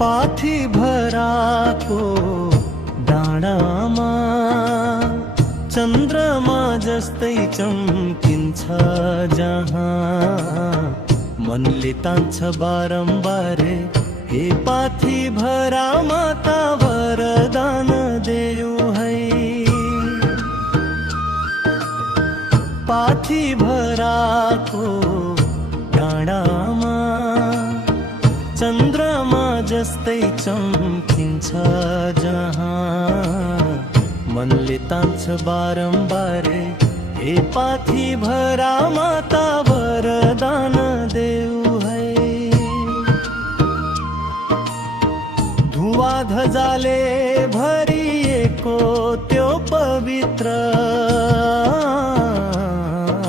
पाथी भराको डाँडामा चन्द्रमा जस्तै चम्किन्छ जहाँ मनले तान्छ बारम्बारे हे पाथी भरा माता वरदान देऊ है। पाथी भराको डाँडामा चन्द्रमा जस्तै चम्किन्छ जहाँ मनले तान्छ बारम्बारे हे पाथी भरा माता वरदान देऊ है। धुवा धजाले भरिएको त्यो पवित्र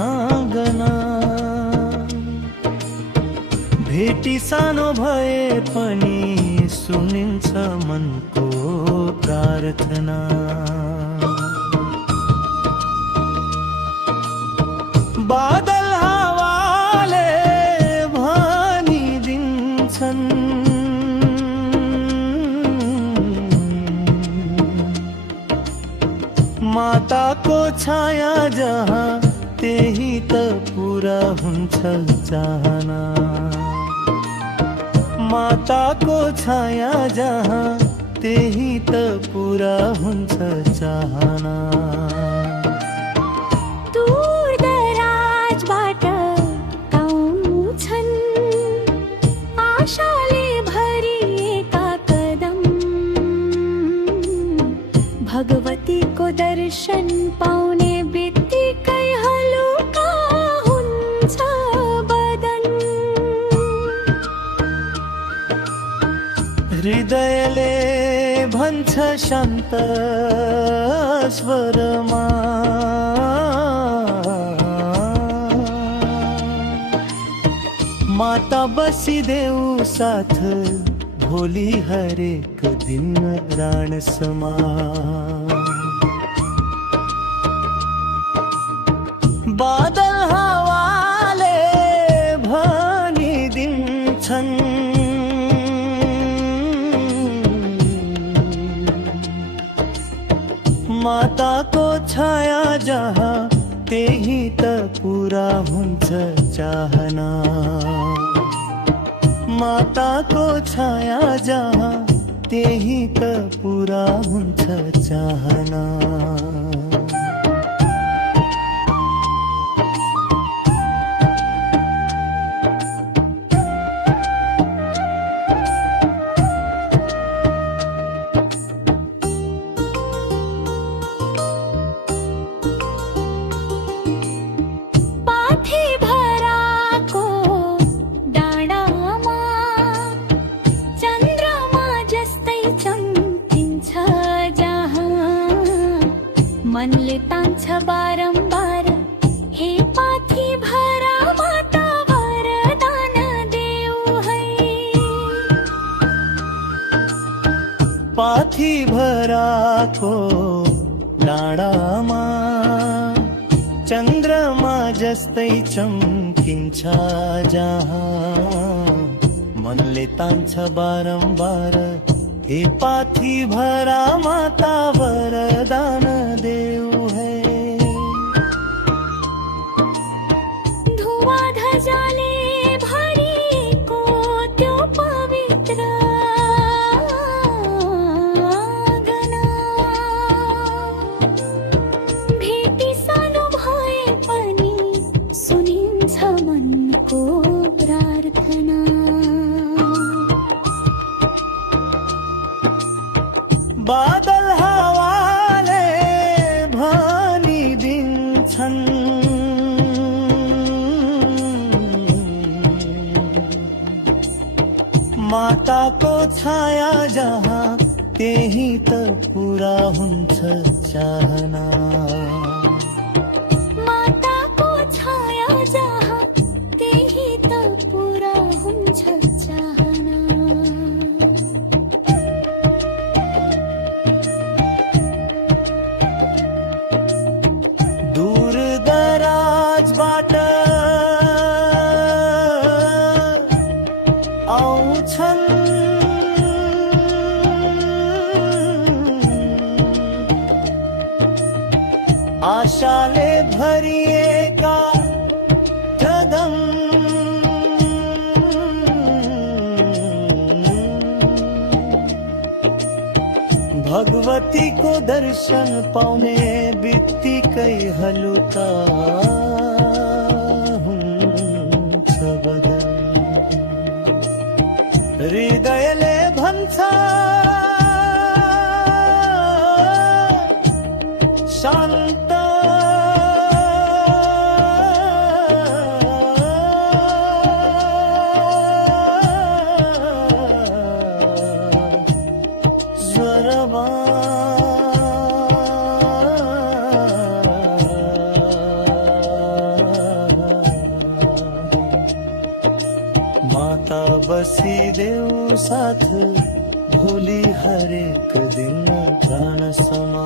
आँगन भेटी सानो भए पनि सुनिन्छ मनको प्रार्थना। बादल हावाले भनिदिन्छन् माताको छाया जहाँ त्यही त पुरा हुन्छ चाहना। माताको छाया जहाँ त्यही त पुरा हुन्छ चाहना। दूरदराजबाट आउँछन् आशाले भरिएका कदम भगवतीको दर्शन पाउने बित्तिकै हलुका हुन्छ बदन। हृदयले भन्छ शान्त स्वरमा माता बसिदेऊ साथ भोलि हरेक दिन राणसमा। बादल हावाले भनिदिन्छन् माताको छाया जहाँ त्यही त पुरा हुन्छ चाहना। माताको छाया जहाँ त्यही त पुरा हुन्छ चाहना। मनले तान्छ बारम्बार हे पाथी भरा माता वरदान देऊ है। पाथी भराको डाँडामा चन्द्रमा जस्तै चम्किन्छ जहाँ मनले तान्छ बारम्बार हे पाथी भरा माता वरदान देऊ है। धुवा धजाले भरिएको त्यो पवित्र आँगन भेटी सानो भए पनि सुनिन्छ मनको प्रार्थना। बादल हावाले भनिदिन्छन् माताको छाया जहाँ त्यही त पुरा हुन्छ चाहना। माताको छाया जहाँ त्यही त पुरा हुन्छ चाहना। दूरदराजबाट आउँछन् आशाले भरिएका कदम भगवतीको दर्शन पाउने बित्तिकै हलुका हुन्छ बदन हृदयले भन्छ शान्त स्वरमा माता बसिदेऊ साथ भोलि हरेक दिन प्राण समा